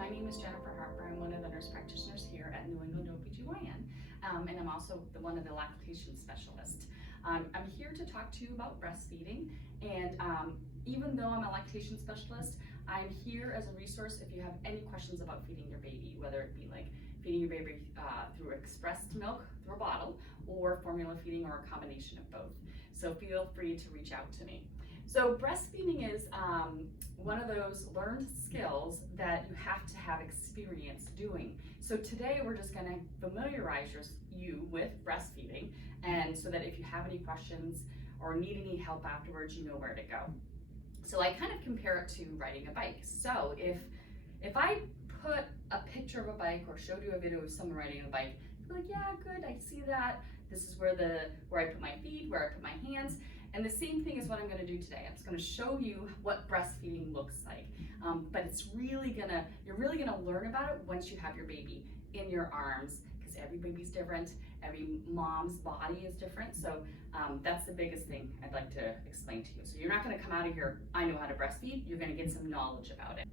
my name is Jennifer Harper. I'm one of the nurse practitioners here at New England OBGYN, and I'm also one of the lactation specialists. I'm here to talk to you about breastfeeding, and even though I'm a lactation specialist, I'm here as a resource if you have any questions about feeding your baby, whether it be like feeding your baby through expressed milk through a bottle, or formula feeding, or a combination of both. So feel free to reach out to me. So breastfeeding is one of those learned skills that you have to have experience doing. So today we're just going to familiarize you with breastfeeding, and so that if you have any questions or need any help afterwards, you know where to go. So I kind of compare it to riding a bike. So if I put a picture of a bike or showed you a video of someone riding a bike, you'd be like, yeah, good, I see that. This is where I put my feet, where I put my hands. And the same thing is what I'm going to do today. I'm just going to show you what breastfeeding looks like. But you're really gonna learn about it once you have your baby in your arms, because every baby's different, every mom's body is different. So that's the biggest thing I'd like to explain to you. So you're not going to come out of here, I know how to breastfeed. You're going to get some knowledge about it.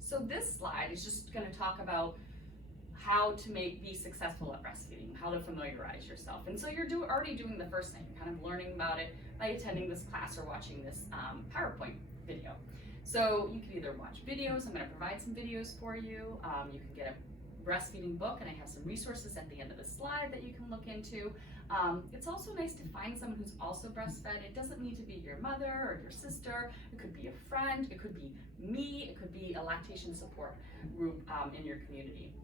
So this slide is just going to talk about how to be successful at breastfeeding, how to familiarize yourself. And so you're already doing the first thing. You're kind of learning about it by attending this class or watching this PowerPoint video. So you can either watch videos. I'm going to provide some videos for you. You can get a breastfeeding book, and I have some resources at the end of the slide that you can look into. It's also nice to find someone who's also breastfed. It doesn't need to be your mother or your sister. It could be a friend. It could be me. It could be a lactation support group in your community.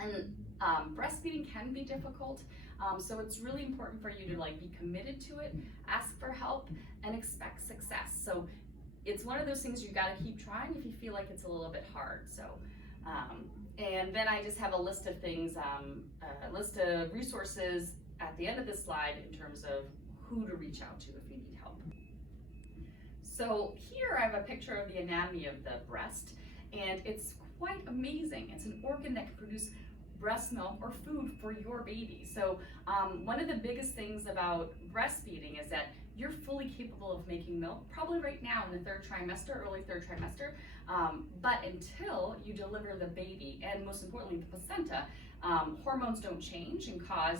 And breastfeeding can be difficult, so it's really important for you to be committed to it, ask for help, and expect success. So it's one of those things you got to keep trying if you feel like it's a little bit hard. So, and then I just have a list of things, a list of resources at the end of this slide in terms of who to reach out to if you need help. So here I have a picture of the anatomy of the breast, and it's quite amazing. It's an organ that can produce breast milk or food for your baby. So one of the biggest things about breastfeeding is that you're fully capable of making milk, probably right now in the third trimester, early third trimester, but until you deliver the baby, and most importantly the placenta, hormones don't change and cause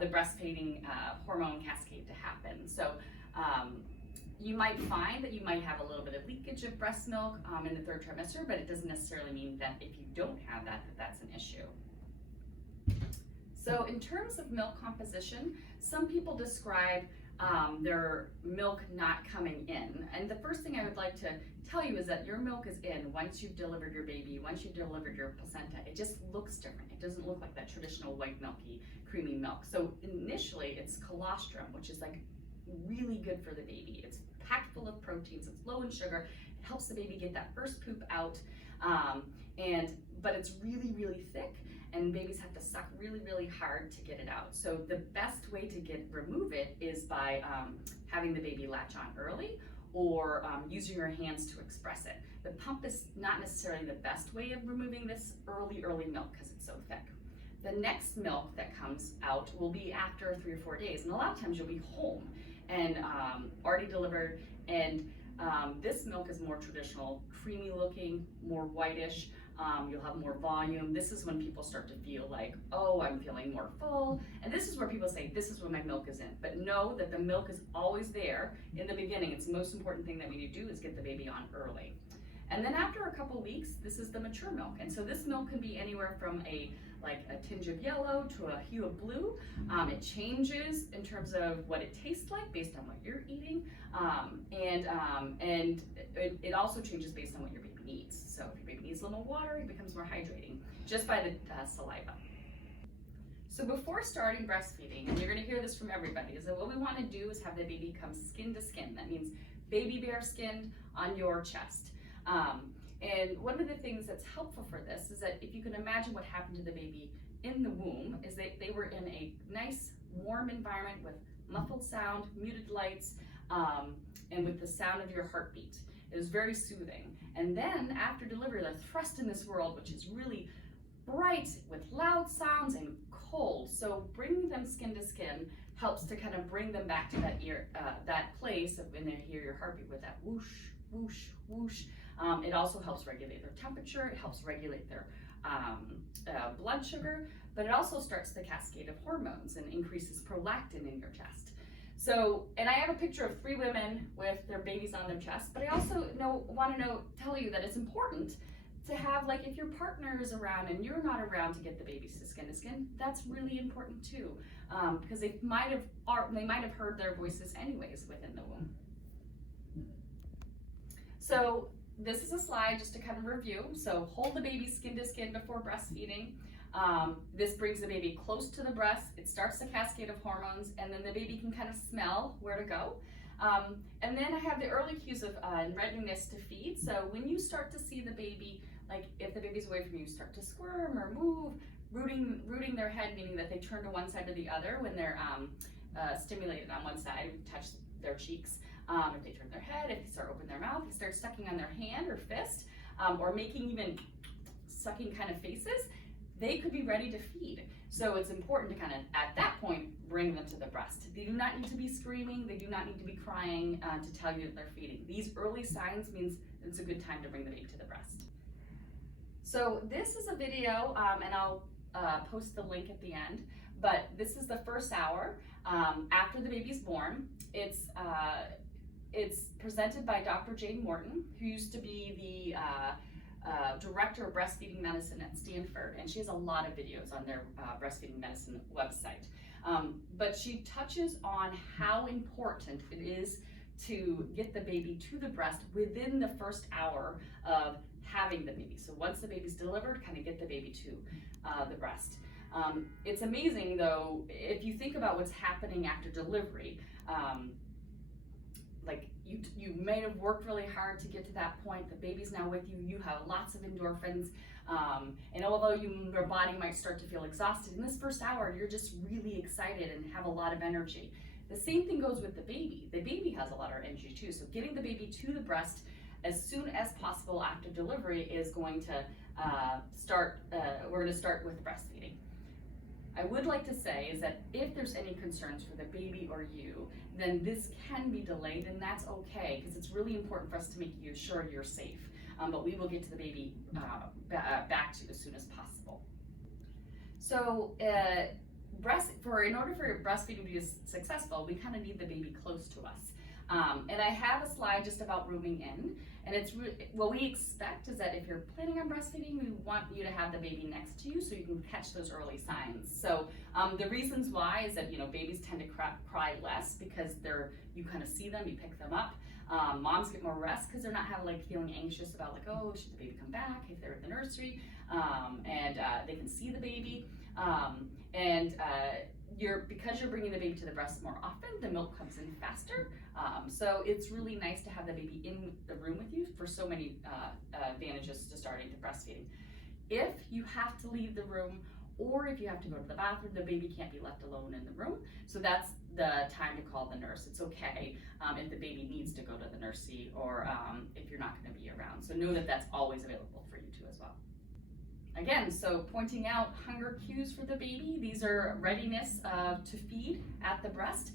the breastfeeding hormone cascade to happen. So you might find that you might have a little bit of leakage of breast milk in the third trimester, but it doesn't necessarily mean that if you don't have that, that's an issue. So in terms of milk composition, some people describe their milk not coming in. And the first thing I would like to tell you is that your milk is in once you've delivered your baby, once you've delivered your placenta. It just looks different. It doesn't look like that traditional white milky, creamy milk. So initially it's colostrum, which is really good for the baby. It's packed full of proteins, it's low in sugar, it helps the baby get that first poop out, but it's really, really thick, and babies have to suck really, really hard to get it out. So the best way to remove it is by having the baby latch on early, or using your hands to express it. The pump is not necessarily the best way of removing this early milk because it's so thick. The next milk that comes out will be after 3 or 4 days, and a lot of times you'll be home and already delivered, and this milk is more traditional, creamy looking, more whitish. You'll have more volume. This is when people start to feel like, oh, I'm feeling more full, and this is where people say, this is when my milk is in. But know that the milk is always there in the beginning. It's the most important thing that we need to do is get the baby on early. And then after a couple weeks, this is the mature milk. And so this milk can be anywhere from a tinge of yellow to a hue of blue. It changes in terms of what it tastes like based on what you're eating. And it also changes based on what your baby needs. So if your baby needs a little more water, it becomes more hydrating just by the saliva. So before starting breastfeeding, and you're gonna hear this from everybody, is that what we wanna do is have the baby come skin to skin. That means baby bear skinned on your chest. And one of the things that's helpful for this is that if you can imagine what happened to the baby in the womb, is they were in a nice warm environment with muffled sound, muted lights, and with the sound of your heartbeat. It was very soothing. And then after delivery, they're thrust in this world, which is really bright with loud sounds and cold. So bringing them skin to skin helps to kind of bring them back to that place of when they hear your heartbeat with that whoosh, whoosh, whoosh. It also helps regulate their temperature, it helps regulate their blood sugar, but it also starts the cascade of hormones and increases prolactin in your chest. So, and I have a picture of 3 women with their babies on their chest, but I also want to tell you that it's important to have, like, if your partner is around and you're not around to get the babies to skin, that's really important too, because they might have heard their voices anyways within the womb. So this is a slide just to kind of review. So hold the baby skin to skin before breastfeeding. This brings the baby close to the breast. It starts the cascade of hormones, and then the baby can kind of smell where to go. And then I have the early cues of readiness to feed. So when you start to see the baby, like if the baby's away from you, start to squirm or move, rooting their head, meaning that they turn to one side or the other when they're stimulated on one side, touch their cheeks. If they turn their head, if they start opening their mouth, they start sucking on their hand or fist, or making even sucking kind of faces, they could be ready to feed. So it's important to kind of, at that point, bring them to the breast. They do not need to be screaming, they do not need to be crying to tell you that they're feeding. These early signs means it's a good time to bring the baby to the breast. So this is a video, and I'll post the link at the end, but this is the first hour after the baby's born. It's presented by Dr. Jane Morton, who used to be the director of breastfeeding medicine at Stanford, and she has a lot of videos on their breastfeeding medicine website. But she touches on how important it is to get the baby to the breast within the first hour of having the baby. So once the baby's delivered, kind of get the baby to the breast. It's amazing though, if you think about what's happening after delivery, like you may have worked really hard to get to that point, the baby's now with you, you have lots of endorphins, and although your body might start to feel exhausted, in this first hour, you're just really excited and have a lot of energy. The same thing goes with the baby. The baby has a lot of energy too, so getting the baby to the breast as soon as possible after delivery is going to we're going to start with breastfeeding. I would like to say is that if there's any concerns for the baby or you, then this can be delayed, and that's okay, because it's really important for us to make sure you're safe. But we will get to the baby back to you as soon as possible. So in order for breastfeeding to be successful, we kind of need the baby close to us. And I have a slide just about rooming in, and it's what we expect is that if you're planning on breastfeeding, we want you to have the baby next to you so you can catch those early signs. So the reasons why is that babies tend to cry less because you kind of see them, you pick them up. Moms get more rest because they're not feeling anxious about oh, should the baby come back if they're at the nursery, and they can see the baby. Because you're bringing the baby to the breast more often, the milk comes in faster. So it's really nice to have the baby in the room with you for so many advantages to starting to breastfeeding. If you have to leave the room, or if you have to go to the bathroom, the baby can't be left alone in the room. So that's the time to call the nurse. It's okay if the baby needs to go to the nursery, or if you're not going to be around. So know that that's always available for you too as well. Again, so pointing out hunger cues for the baby. These are readiness to feed at the breast.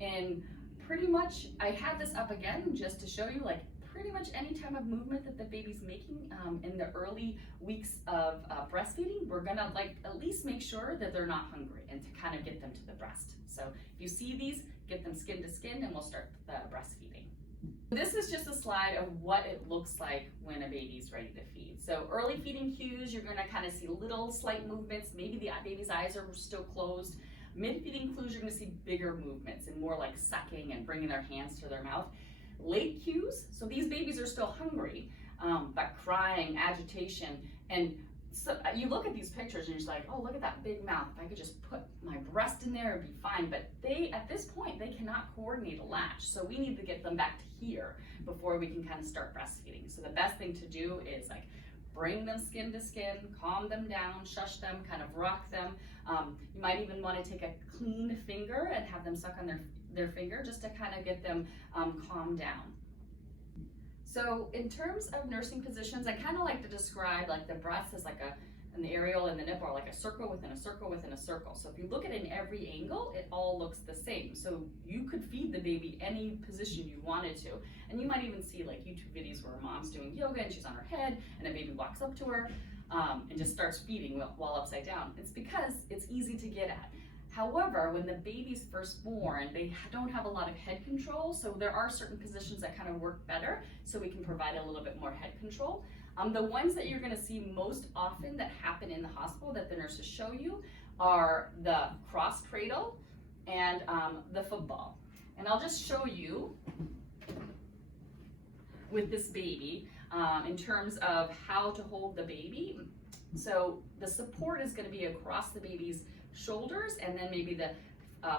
And pretty much, I had this up again just to show you pretty much any type of movement that the baby's making in the early weeks of breastfeeding, we're gonna at least make sure that they're not hungry and to kind of get them to the breast. So if you see these, get them skin to skin and we'll start the breastfeeding. This is just a slide of what it looks like when a baby's ready to feed. So early feeding cues, you're gonna kind of see little slight movements. Maybe the baby's eyes are still closed. Mid-feeding cues, you're gonna see bigger movements and more like sucking and bringing their hands to their mouth. Late cues, so these babies are still hungry, but crying, agitation, and so you look at these pictures and you're just oh, look at that big mouth. If I could just put my breast in there, it'd be fine. But at this point, they cannot coordinate a latch. So we need to get them back to here before we can kind of start breastfeeding. So the best thing to do is bring them skin to skin, calm them down, shush them, kind of rock them. You might even want to take a clean finger and have them suck on their finger just to kind of get them calmed down. So in terms of nursing positions, I kind of like to describe the breast as a and the areola and the nipple are like a circle within a circle within a circle. So if you look at it in every angle, it all looks the same. So you could feed the baby any position you wanted to. And you might even see like YouTube videos where a mom's doing yoga and she's on her head and a baby walks up to her and just starts feeding while upside down. It's because it's easy to get at. However, when the baby's first born, they don't have a lot of head control, so there are certain positions that kind of work better, so we can provide a little bit more head control. The ones that you're going to see most often that happen in the hospital that the nurses show you are the cross cradle and the football. And I'll just show you with this baby in terms of how to hold the baby. So the support is going to be across the baby's shoulders, and then maybe the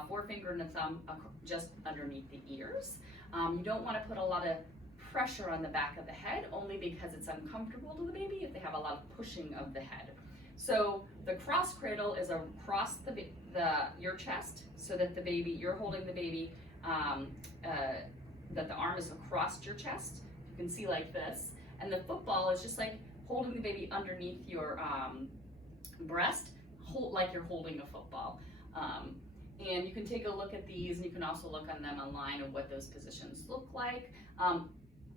forefinger and the thumb just underneath the ears. You don't want to put a lot of pressure on the back of the head, only because it's uncomfortable to the baby if they have a lot of pushing of the head. So the cross cradle is across your chest, so that the baby, you're holding the baby, that the arm is across your chest. You can see like this. And the football is just like holding the baby underneath your breast, like you're holding a football. And you can take a look at these, and you can also look on them online of what those positions look like.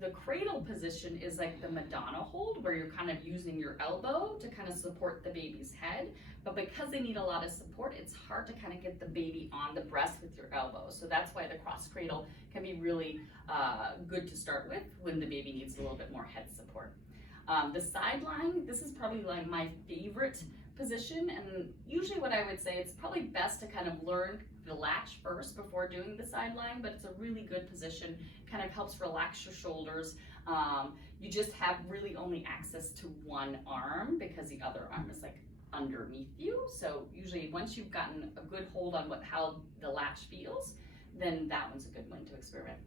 The cradle position is like the Madonna hold, where you're kind of using your elbow to kind of support the baby's head. But because they need a lot of support, it's hard to kind of get the baby on the breast with your elbow. So that's why the cross cradle can be really good to start with when the baby needs a little bit more head support. The sideline, this is probably like my favorite position, and usually what I would say, it's probably best to kind of learn the latch first before doing the sideline, but it's a really good position. Kind of helps relax your shoulders. You just have really only access to one arm because the other arm is like underneath you. So usually once you've gotten a good hold on how the latch feels, then that one's a good one to experiment.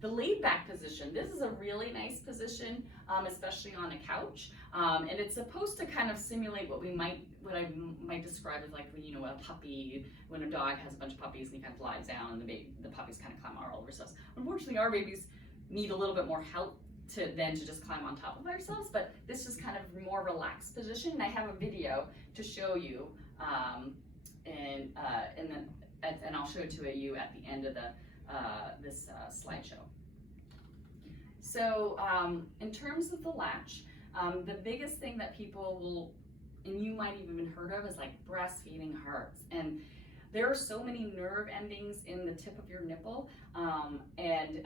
The laid back position, this is a really nice position, especially on a couch. And it's supposed to kind of simulate what I might describe as like, you know, a puppy, when a dog has a bunch of puppies and he kind of lies down and the puppies kind of climb all over us. Unfortunately, our babies need a little bit more help than to just climb on top of ourselves, but this is kind of a more relaxed position. And I have a video to show you, and I'll show it to you at the end of this slideshow. So in terms of the latch, the biggest thing that people will, and you might have even heard of, is like breastfeeding hurts. And there are so many nerve endings in the tip of your nipple, and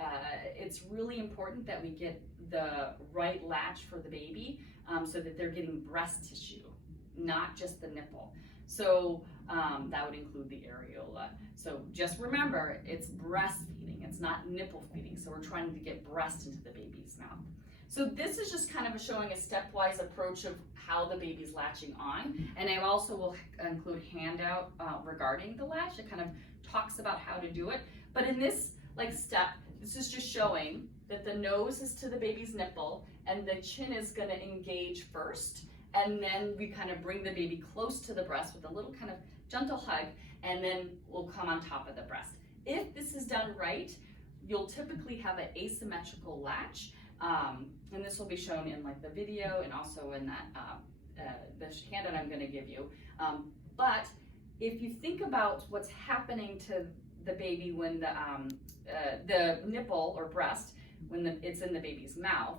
it's really important that we get the right latch for the baby so that they're getting breast tissue, not just the nipple. So that would include the areola. So just remember, it's breastfeeding, it's not nipple feeding. So we're trying to get breast into the baby's mouth. So this is just kind of showing a stepwise approach of how the baby's latching on. And I also will include handout regarding the latch. It kind of talks about how to do it. But in this step, this is just showing that the nose is to the baby's nipple and the chin is gonna engage first. And then we kind of bring the baby close to the breast with a little kind of gentle hug, and then we'll come on top of the breast. If this is done right, you'll typically have an asymmetrical latch, and this will be shown in like the video and also in that the handout I'm going to give you. But if you think about what's happening to the baby when the nipple or breast, when it's in the baby's mouth,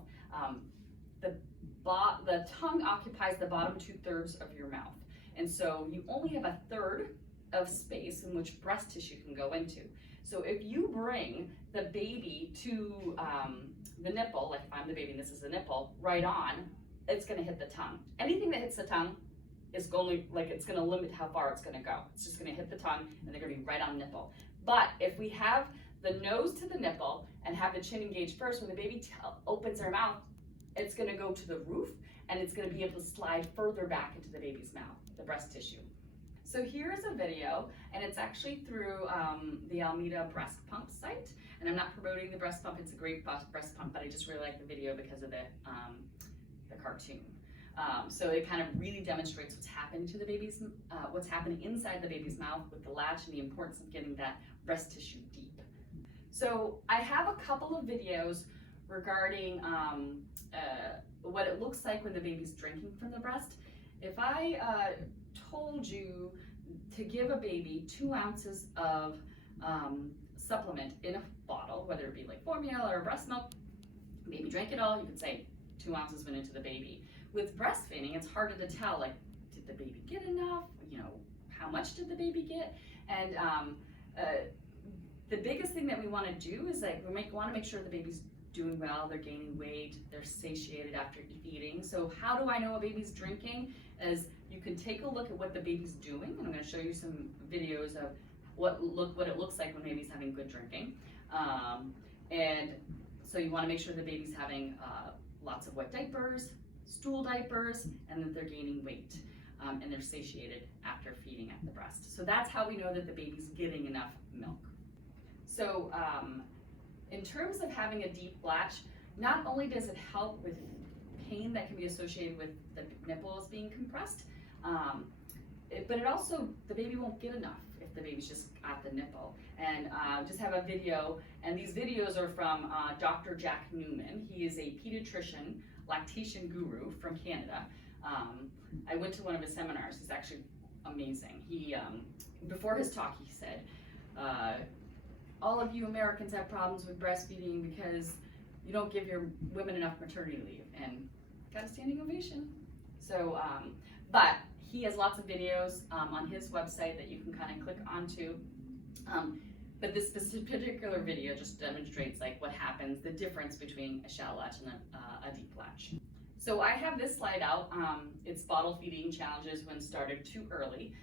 the tongue occupies the bottom 2/3 of your mouth. And so you only have 1/3 of space in which breast tissue can go into. So if you bring the baby to the nipple, like if I'm the baby and this is the nipple, right on, it's gonna hit the tongue. Anything that hits the tongue is going, it's gonna limit how far it's gonna go. It's just gonna hit the tongue and they're gonna be right on the nipple. But if we have the nose to the nipple and have the chin engaged first, when the baby opens their mouth, it's gonna go to the roof and it's gonna be able to slide further back into the baby's mouth, the breast tissue. So here's a video, and it's actually through the Almeida breast pump site. And I'm not promoting the breast pump, it's a great breast pump, but I just really like the video because of the cartoon. So it kind of really demonstrates what's happening to the baby's, what's happening inside the baby's mouth with the latch and the importance of getting that breast tissue deep. So I have a couple of videos regarding what it looks like when the baby's drinking from the breast. if I told you to give a baby 2 ounces of supplement in a bottle, whether it be like formula or breast milk, baby drank it all, you could say 2 ounces went into the baby. With breastfeeding, it's harder to tell, like, did the baby get enough? You know, how much did the baby get? And the biggest thing that we want to do is like we want to make sure the baby's doing well, they're gaining weight, they're satiated after eating. So how do I know a baby's drinking? Is you can take a look at what the baby's doing, and I'm going to show you some videos of what it looks like when baby's having good drinking. And so you want to make sure the baby's having lots of wet diapers, stool diapers, and that they're gaining weight and they're satiated after feeding at the breast. So that's how we know that the baby's getting enough milk. So in terms of having a deep latch, not only does it help with pain that can be associated with the nipples being compressed, but it also, the baby won't get enough if the baby's just at the nipple. And just have a video, and these videos are from Dr. Jack Newman. He is a pediatrician, lactation guru from Canada. I went to one of his seminars. He's actually amazing. He, before his talk, he said, all of you Americans have problems with breastfeeding because you don't give your women enough maternity leave, and got a standing ovation. So, but he has lots of videos on his website that you can kind of click onto. But this particular video just demonstrates like what happens, the difference between a shallow latch and a deep latch. So I have this slide out. It's bottle feeding challenges when started too early,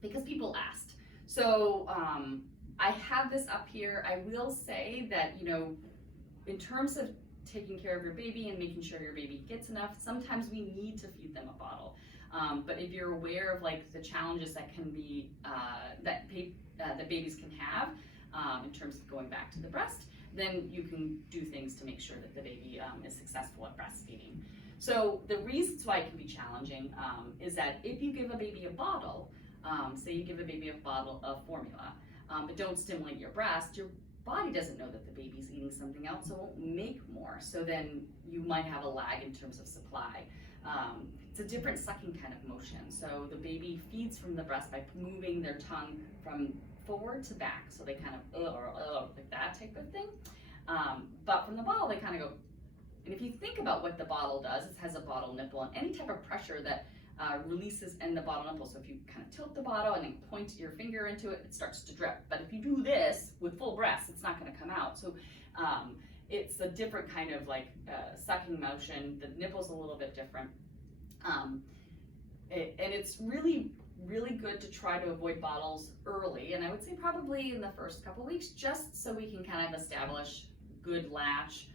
because people asked. So I have this up here. I will say that, you know, in terms of taking care of your baby and making sure your baby gets enough, sometimes we need to feed them a bottle. But if you're aware of like the challenges that can be, that babies can have in terms of going back to the breast, then you can do things to make sure that the baby is successful at breastfeeding. So the reasons why it can be challenging is that if you give a baby a bottle, say you give a baby a bottle of formula, but don't stimulate your breast, your body doesn't know that the baby's eating something else, so it won't make more. So then you might have a lag in terms of supply. It's a different sucking kind of motion. So the baby feeds from the breast by moving their tongue from forward to back. So they kind of, like that type of thing. But from the bottle, they kind of go, and if you think about what the bottle does, it has a bottle nipple, and any type of pressure that releases in the bottle nipple. So if you kind of tilt the bottle and then point your finger into it, it starts to drip. But if you do this with full breast, it's not going to come out. So it's a different kind of like sucking motion. The nipple's a little bit different. And it's really good to try to avoid bottles early. And I would say probably in the first couple weeks, just so we can kind of establish good latch,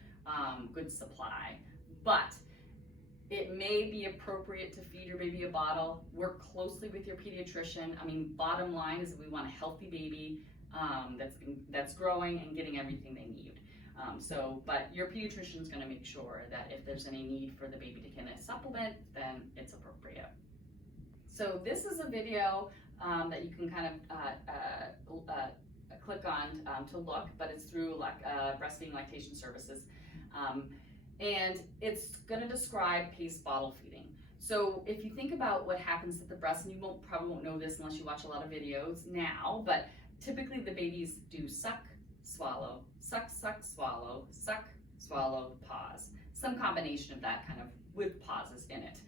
good supply. But it may be appropriate to feed your baby a bottle. Work closely with your pediatrician. I mean, bottom line is we want a healthy baby that's growing and getting everything they need. But your pediatrician is going to make sure that if there's any need for the baby to get a supplement, then it's appropriate. So this is a video that you can kind of click on to look, but it's through Breastfeeding Lactation Services. And it's going to describe paced bottle feeding. So if you think about what happens at the breast, and you probably won't know this unless you watch a lot of videos now, but typically the babies do suck, swallow, suck, suck, swallow, suck, swallow, pause. Some combination of that kind of with pauses in it.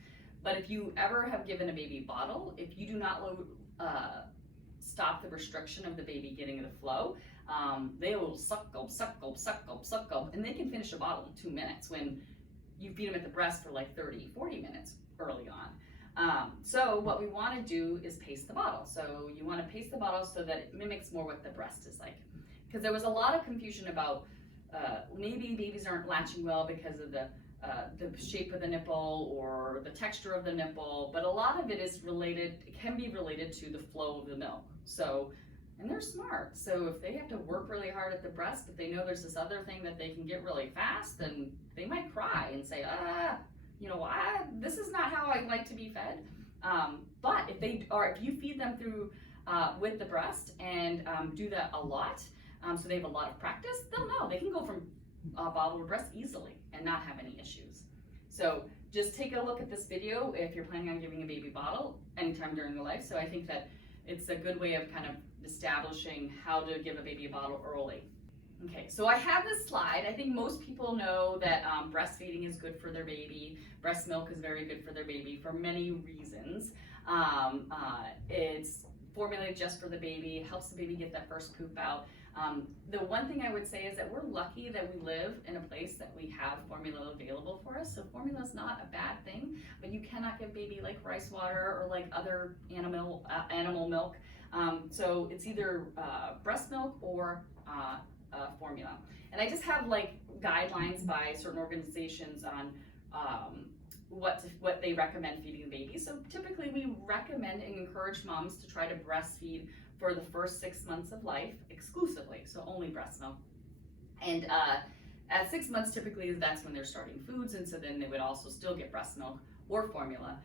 But if you ever have given a baby a bottle, if you do not stop the restriction of the baby getting the flow, they will suck, gulp, suck, gulp, suck, gulp, suck, gulp, and they can finish a bottle in 2 minutes when you feed them at the breast for like 30, 40 minutes early on. So what we want to do is pace the bottle. So you want to pace the bottle so that it mimics more what the breast is like. Because there was a lot of confusion about maybe babies aren't latching well because of the shape of the nipple or the texture of the nipple, but a lot of it is related, it can be related to the flow of the milk. So, and they're smart. So if they have to work really hard at the breast, but they know there's this other thing that they can get really fast, then they might cry and say, this is not how I like to be fed. But if you feed them through with the breast and do that a lot, so they have a lot of practice, they'll know they can go from bottle to breast easily and not have any issues. So just take a look at this video if you're planning on giving a baby bottle anytime during their life. So I think that it's a good way of kind of establishing how to give a baby a bottle early. Okay, so I have this slide. I think most people know that breastfeeding is good for their baby. Breast milk is very good for their baby for many reasons. It's formulated just for the baby, helps the baby get that first poop out. The one thing I would say is that we're lucky that we live in a place that we have formula available for us. So formula is not a bad thing, but you cannot give baby like rice water or like other animal milk. So it's either breast milk or formula. And I just have like guidelines by certain organizations on what they recommend feeding the baby. So typically we recommend and encourage moms to try to breastfeed for the first 6 months of life exclusively, so only breast milk. And at 6 months, typically that's when they're starting foods, and so then they would also still get breast milk or formula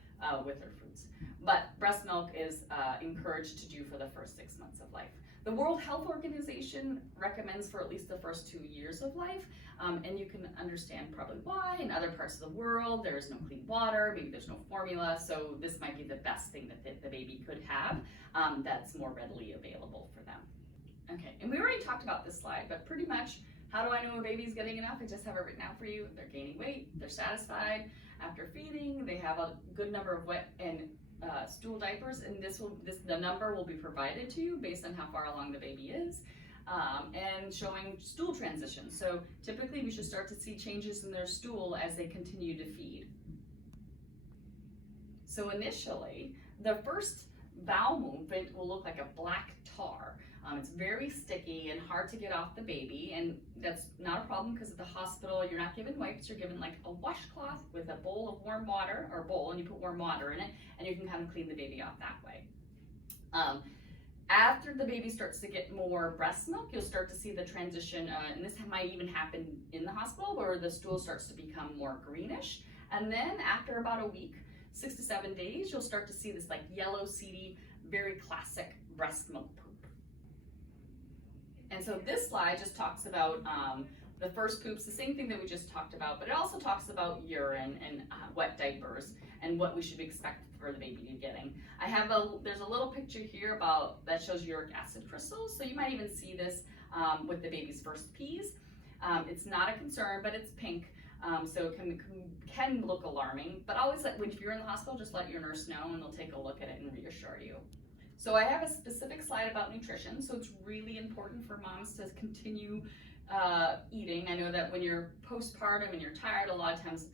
with their foods. But breast milk is encouraged to do for the first 6 months of life. The World Health Organization recommends for at least the first 2 years of life, and you can understand probably why. In other parts of the world, there's no clean water, maybe there's no formula, so this might be the best thing that the baby could have that's more readily available for them. Okay, and we already talked about this slide, but pretty much, how do I know a baby's getting enough? I just have it written out for you. They're gaining weight, they're satisfied after feeding, they have a good number of wet and stool diapers, and the number will be provided to you based on how far along the baby is, and showing stool transitions. So typically we should start to see changes in their stool as they continue to feed. So initially, the first bowel movement will look like a black tar. It's very sticky and hard to get off the baby, and that's not a problem because at the hospital you're not given wipes, you're given like a washcloth with a bowl of warm water, or bowl, and you put warm water in it, and you can kind of clean the baby off that way. After the baby starts to get more breast milk, you'll start to see the transition, and this might even happen in the hospital, where the stool starts to become more greenish, and then after about a week, 6 to 7 days, you'll start to see this like yellow, seedy, very classic breast milk poop. And so this slide just talks about the first poops, the same thing that we just talked about, but it also talks about urine and wet diapers and what we should expect for the baby to be getting. There's a little picture here that shows uric acid crystals, so you might even see this with the baby's first pees. It's not a concern, but it's pink, so it can look alarming, but always if you're in the hospital, just let your nurse know and they'll take a look at it and reassure you. So I have a specific slide about nutrition, so it's really important for moms to continue eating. I know that when you're postpartum and you're tired, a lot of times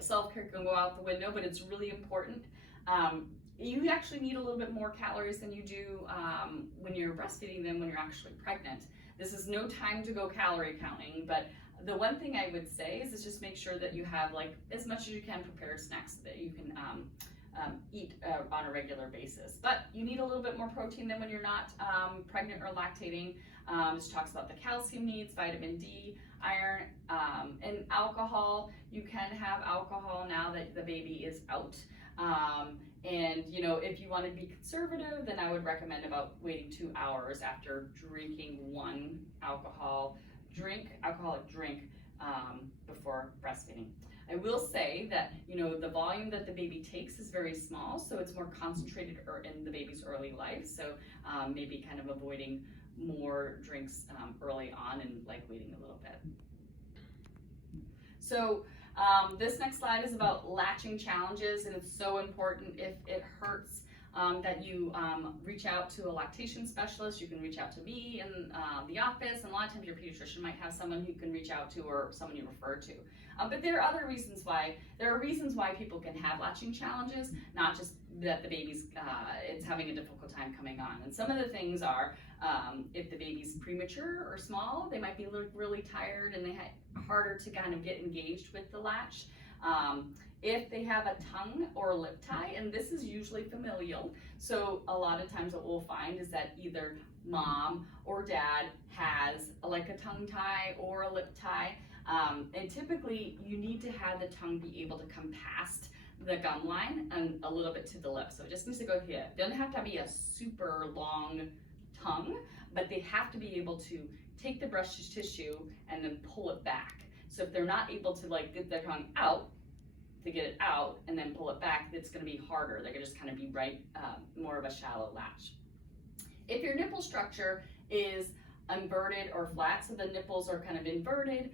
self-care can go out the window, but it's really important. You actually need a little bit more calories than you do when you're breastfeeding than when you're actually pregnant. This is no time to go calorie counting, but the one thing I would say is just make sure that you have like as much as you can prepared snacks that you can eat on a regular basis. But you need a little bit more protein than when you're not pregnant or lactating. This talks about the calcium needs, vitamin D, iron, and alcohol. You can have alcohol now that the baby is out. And if you want to be conservative, then I would recommend about waiting 2 hours after drinking one alcoholic drink before breastfeeding. I will say that the volume that the baby takes is very small, so it's more concentrated in the baby's early life. So maybe kind of avoiding more drinks early on and like waiting a little bit. So this next slide is about latching challenges, and it's so important if it hurts that you reach out to a lactation specialist. You can reach out to me in the office, and a lot of times your pediatrician might have someone you can reach out to or someone you refer to. But there are other reasons why. There are reasons why people can have latching challenges, not just that the baby's it's having a difficult time coming on. And some of the things are if the baby's premature or small, they might be really tired and they harder to kind of get engaged with the latch. If they have a tongue or a lip tie, and this is usually familial, so a lot of times what we'll find is that either mom or dad has like a tongue tie or a lip tie, and typically you need to have the tongue be able to come past the gum line and a little bit to the lip, so it just needs to go here. It doesn't have to be a super long tongue, but they have to be able to take the breast tissue and then pull it back. So if they're not able to like get their tongue out, to get it out and then pull it back, it's going to be harder. They're going to just kind of be more of a shallow latch. If your nipple structure is inverted or flat, so the nipples are kind of inverted,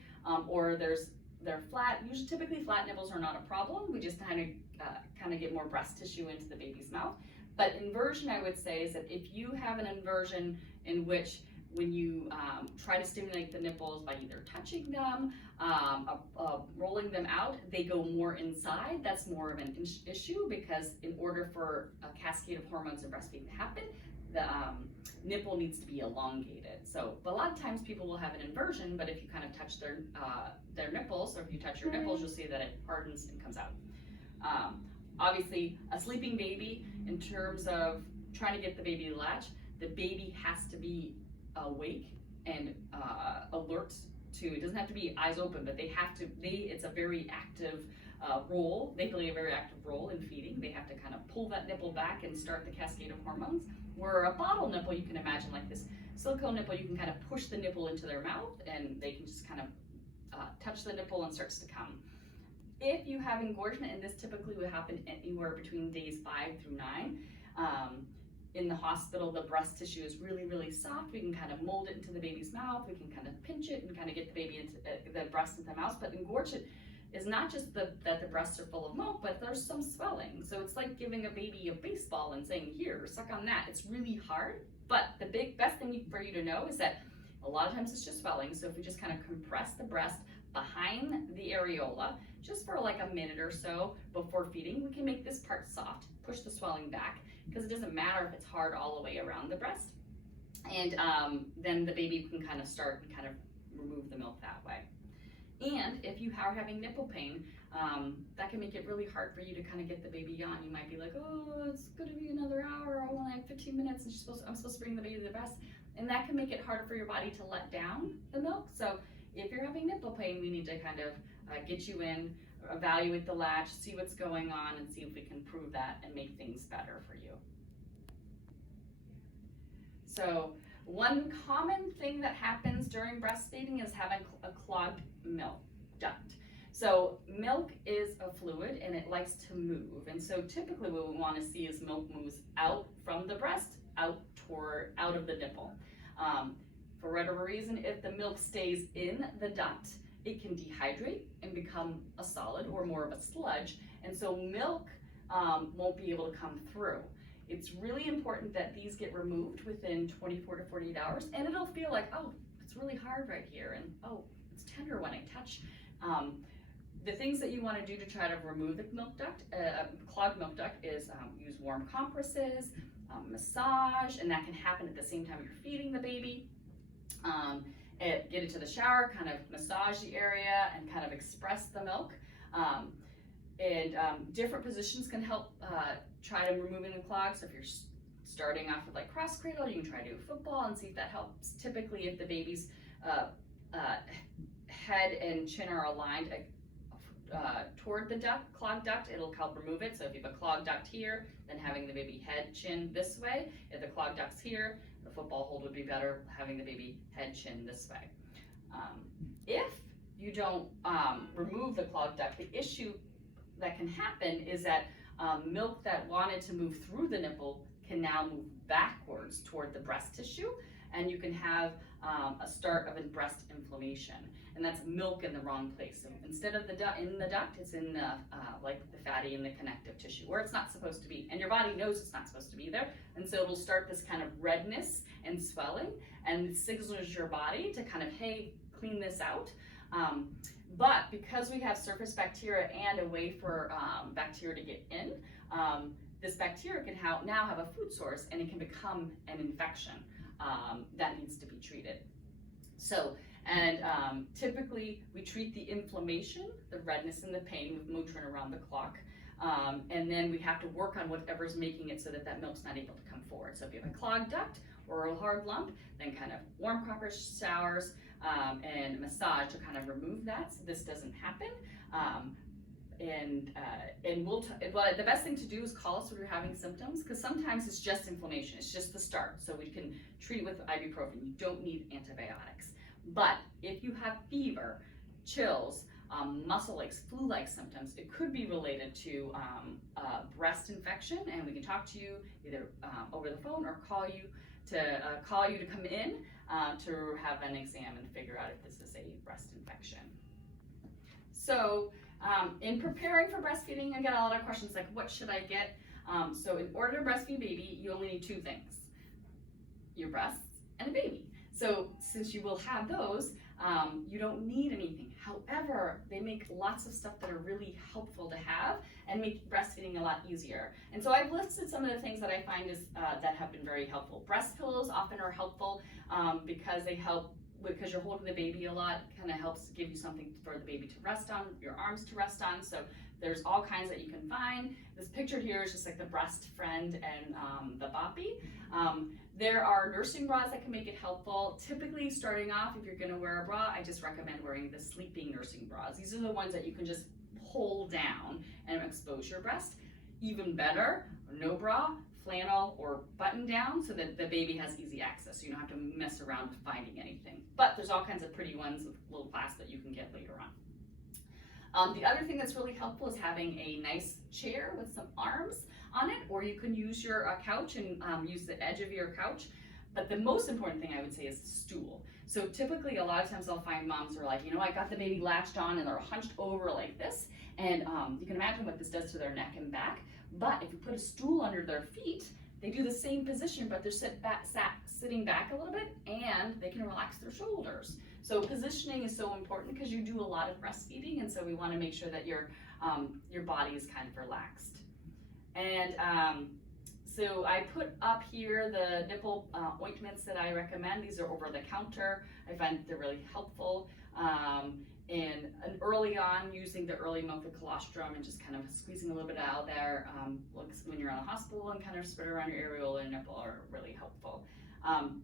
or they're flat. Usually, typically flat nipples are not a problem. We just kind of get more breast tissue into the baby's mouth. But inversion, I would say, is that if you have an inversion in which when you try to stimulate the nipples by either touching them, rolling them out, they go more inside. That's more of an issue, because in order for a cascade of hormones in breastfeeding to happen, the nipple needs to be elongated. So a lot of times people will have an inversion, but if you kind of touch their nipples, or if you touch your nipples, you'll see that it hardens and comes out. Obviously, a sleeping baby, in terms of trying to get the baby to latch, the baby has to be awake and alert to, it doesn't have to be eyes open, but it's a very active role. They play a very active role in feeding. They have to kind of pull that nipple back and start the cascade of hormones. Where a bottle nipple, you can imagine like this silicone nipple, you can kind of push the nipple into their mouth and they can just kind of touch the nipple and starts to come. If you have engorgement, and this typically would happen anywhere between days 5 through 9, in the hospital, the breast tissue is really, really soft. We can kind of mold it into the baby's mouth. We can kind of pinch it and kind of get the baby into the breast into the mouth. But engorgement is not just that the breasts are full of milk, but there's some swelling. So it's like giving a baby a baseball and saying, here, suck on that. It's really hard. But the best thing for you to know is that a lot of times it's just swelling. So if we just kind of compress the breast behind the areola, just for like a minute or so before feeding, we can make this part soft, push the swelling back, because it doesn't matter if it's hard all the way around the breast. And then the baby can kind of start and kind of remove the milk that way. And if you are having nipple pain, that can make it really hard for you to kind of get the baby on. You might be like, oh, it's going to be another hour, I only have 15 minutes, and I'm supposed to bring the baby to the breast. And that can make it harder for your body to let down the milk. So if you're having nipple pain, we need to kind of get you in, evaluate the latch, see what's going on, and see if we can improve that and make things better for you. So one common thing that happens during breastfeeding is having a clogged milk duct. So milk is a fluid and it likes to move. And so typically what we want to see is milk moves out from the breast, out of the nipple. For whatever reason, if the milk stays in the duct, it can dehydrate and become a solid or more of a sludge. And so milk won't be able to come through. It's really important that these get removed within 24 to 48 hours, and it'll feel like, oh, it's really hard right here, and oh, it's tender when I touch. The things that you want to do to try to remove the milk duct, clogged milk duct, is use warm compresses, massage, and that can happen at the same time you're feeding the baby. Get into the shower, kind of massage the area and kind of express the milk. Different positions can help try to removing the clog. So if you're starting off with like cross cradle, you can try to do football and see if that helps. Typically, if the baby's head and chin are aligned toward the duct, clogged duct, it'll help remove it. So if you have a clogged duct here, then having the baby head chin this way. If the clogged duct's here, the football hold would be better, having the baby head chin this way. If you don't remove the clogged duct, the issue that can happen is that milk that wanted to move through the nipple can now move backwards toward the breast tissue, and you can have a start of a breast inflammation, and that's milk in the wrong place. So instead of in the duct, it's in the like the fatty and the connective tissue where it's not supposed to be, and your body knows it's not supposed to be there, and so it'll start this kind of redness and swelling, and it signals your body to kind of, hey, clean this out. But because we have surface bacteria and a way for bacteria to get in, this bacteria can now have a food source, and it can become an infection that needs to be treated. So, typically we treat the inflammation, the redness and the pain with Motrin around the clock. And then we have to work on whatever's making it so that milk's not able to come forward. So if you have a clogged duct or a hard lump, then kind of warm compress showers and massage to kind of remove that so this doesn't happen. But the best thing to do is call us when you're having symptoms, because sometimes it's just inflammation. It's just the start. So we can treat it with ibuprofen. You don't need antibiotics. But if you have fever, chills, muscle aches, flu-like symptoms, it could be related to breast infection, and we can talk to you either over the phone or call you to come in to have an exam and figure out if this is a breast infection. So in preparing for breastfeeding, I get a lot of questions like, what should I get? So in order to breastfeed baby, you only need two things: your breasts and a baby. So since you will have those, you don't need anything. However, they make lots of stuff that are really helpful to have and make breastfeeding a lot easier. And so I've listed some of the things that I find that have been very helpful. Breast pillows often are helpful because they help, because you're holding the baby a lot, kind of helps give you something for the baby to rest on, your arms to rest on. So there's all kinds that you can find. This picture here is just like the breast friend and the boppy. There are nursing bras that can make it helpful. Typically, starting off, if you're gonna wear a bra, I just recommend wearing the sleeping nursing bras. These are the ones that you can just pull down and expose your breast. Even better, no bra, flannel or button down so that the baby has easy access, so you don't have to mess around finding anything. But there's all kinds of pretty ones with little clasps that you can get later on. The other thing that's really helpful is having a nice chair with some arms on it, or you can use your couch and use the edge of your couch. But the most important thing I would say is the stool. So typically a lot of times I'll find moms who are like, I got the baby latched on and they're hunched over like this. And you can imagine what this does to their neck and back. But if you put a stool under their feet, they do the same position, but they're sitting back a little bit, and they can relax their shoulders. So positioning is so important because you do a lot of breastfeeding, and so we want to make sure that your body is kind of relaxed. And so I put up here the nipple ointments that I recommend. These are over the counter. I find they're really helpful. And early on, using the early month of colostrum and just kind of squeezing a little bit out there when you're in the hospital, and kind of spread around your areola and nipple are really helpful.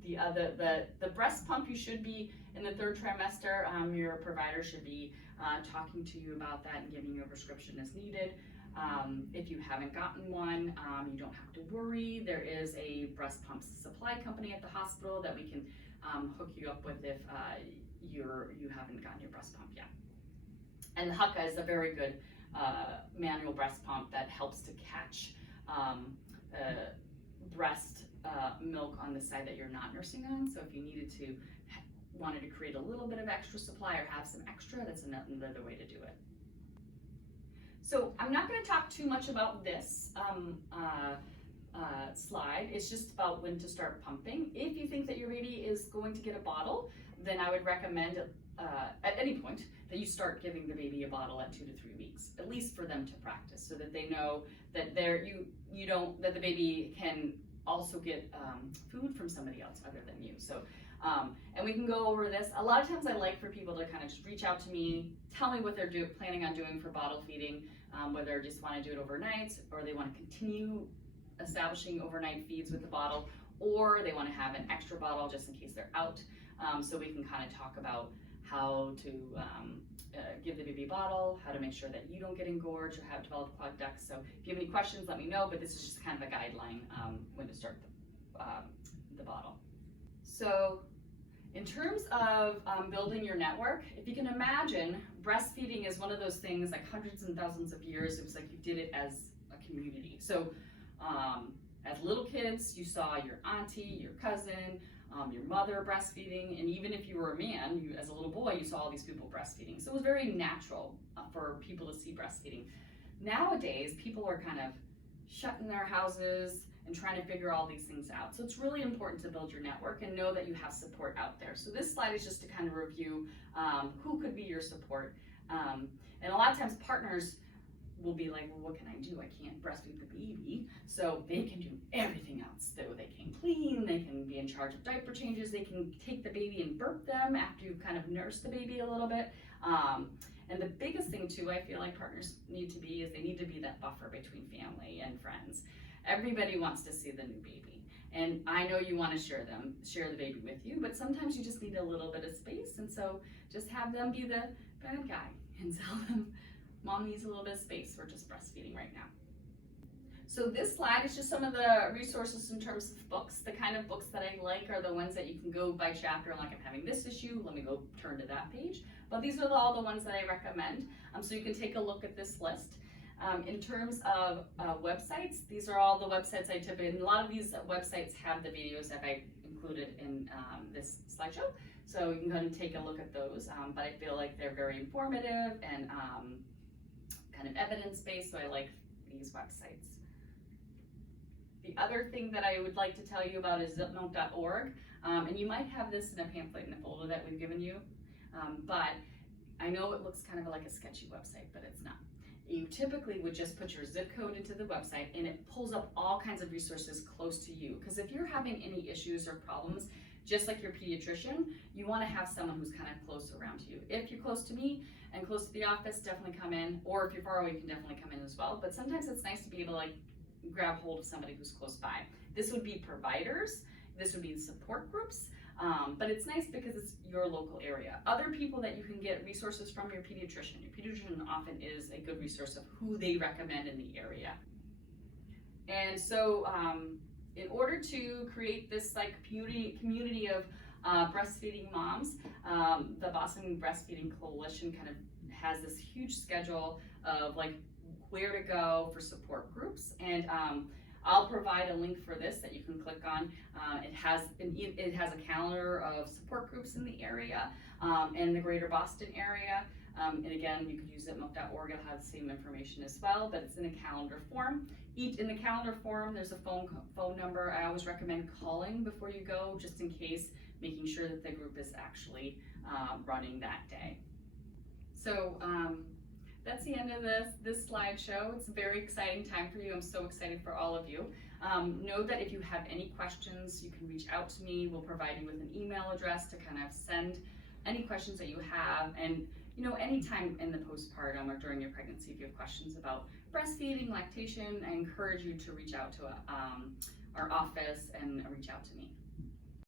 The breast pump, you should be in the 3rd trimester. Your provider should be talking to you about that and giving you a prescription as needed. If you haven't gotten one, you don't have to worry. There is a breast pump supply company at the hospital that we can hook you up with if you haven't gotten your breast pump yet. And the Hucka is a very good manual breast pump that helps to catch breast milk on the side that you're not nursing on. So if you wanted to create a little bit of extra supply or have some extra, that's another way to do it. So I'm not going to talk too much about this slide. It's just about when to start pumping. If you think that your baby is going to get a bottle, then I would recommend at any point that you start giving the baby a bottle at 2 to 3 weeks, at least for them to practice, so that they know that that the baby can also get food from somebody else other than you. So and we can go over this. A lot of times I like for people to kind of just reach out to me, tell me what they're planning on doing for bottle feeding, whether they just want to do it overnight, or they want to continue establishing overnight feeds with the bottle, or they want to have an extra bottle just in case they're out. So we can kind of talk about how to give the baby a bottle, how to make sure that you don't get engorged or have developed clogged ducts. So if you have any questions, let me know, but this is just kind of a guideline when to start the bottle. So in terms of building your network, if you can imagine, breastfeeding is one of those things, like hundreds and thousands of years, it was like you did it as a community. So as little kids, you saw your auntie, your cousin, your mother breastfeeding, and even if you were a man, as a little boy, you saw all these people breastfeeding. So it was very natural for people to see breastfeeding. Nowadays, people are kind of shut in their houses and trying to figure all these things out. So it's really important to build your network and know that you have support out there. So this slide is just to kind of review who could be your support. And a lot of times partners will be like, well, what can I do? I can't breastfeed the baby. So they can do everything else. So they can clean, they can be in charge of diaper changes, they can take the baby and burp them after you've kind of nursed the baby a little bit. And the biggest thing too, I feel like partners need to be, is they need to be that buffer between family and friends. Everybody wants to see the new baby. And I know you want to share the baby with you, but sometimes you just need a little bit of space. And so just have them be the bad guy and tell them, Mom needs a little bit of space. We're just breastfeeding right now. So this slide is just some of the resources in terms of books. The kind of books that I like are the ones that you can go by chapter, like I'm having this issue, let me go turn to that page. But these are all the ones that I recommend, so you can take a look at this list. In terms of websites, these are all the websites I typically, and a lot of these websites have the videos that I included in this slideshow. So you can go ahead and take a look at those, but I feel like they're very informative and kind of evidence-based, so I like these websites. The other thing that I would like to tell you about is zipnote.org, and you might have this in a pamphlet in a folder that we've given you, but I know it looks kind of like a sketchy website, but it's not. You typically would just put your zip code into the website and it pulls up all kinds of resources close to you. Because if you're having any issues or problems, just like your pediatrician, you want to have someone who's kind of close around to you. If you're close to me and close to the office, definitely come in. Or if you're far away, you can definitely come in as well. But sometimes it's nice to be able to like grab hold of somebody who's close by. This would be providers. This would be support groups. But it's nice because it's your local area. Other people that you can get resources from your pediatrician. Your pediatrician often is a good resource of who they recommend in the area. And so in order to create this like community of breastfeeding moms, the Boston Breastfeeding Coalition kind of has this huge schedule of like where to go for support groups. And I'll provide a link for this that you can click on. It has a calendar of support groups in the area and the greater Boston area. And again, you could use zipnote.org. It'll have the same information as well, but it's in a calendar form. In the calendar form, there's a phone number. I always recommend calling before you go, just in case, making sure that the group is actually running that day. So that's the end of this slideshow. It's a very exciting time for you. I'm so excited for all of you. Know that if you have any questions, you can reach out to me. We'll provide you with an email address to kind of send any questions that you have. And anytime in the postpartum or during your pregnancy, if you have questions about breastfeeding, lactation, I encourage you to reach out to our office and reach out to me.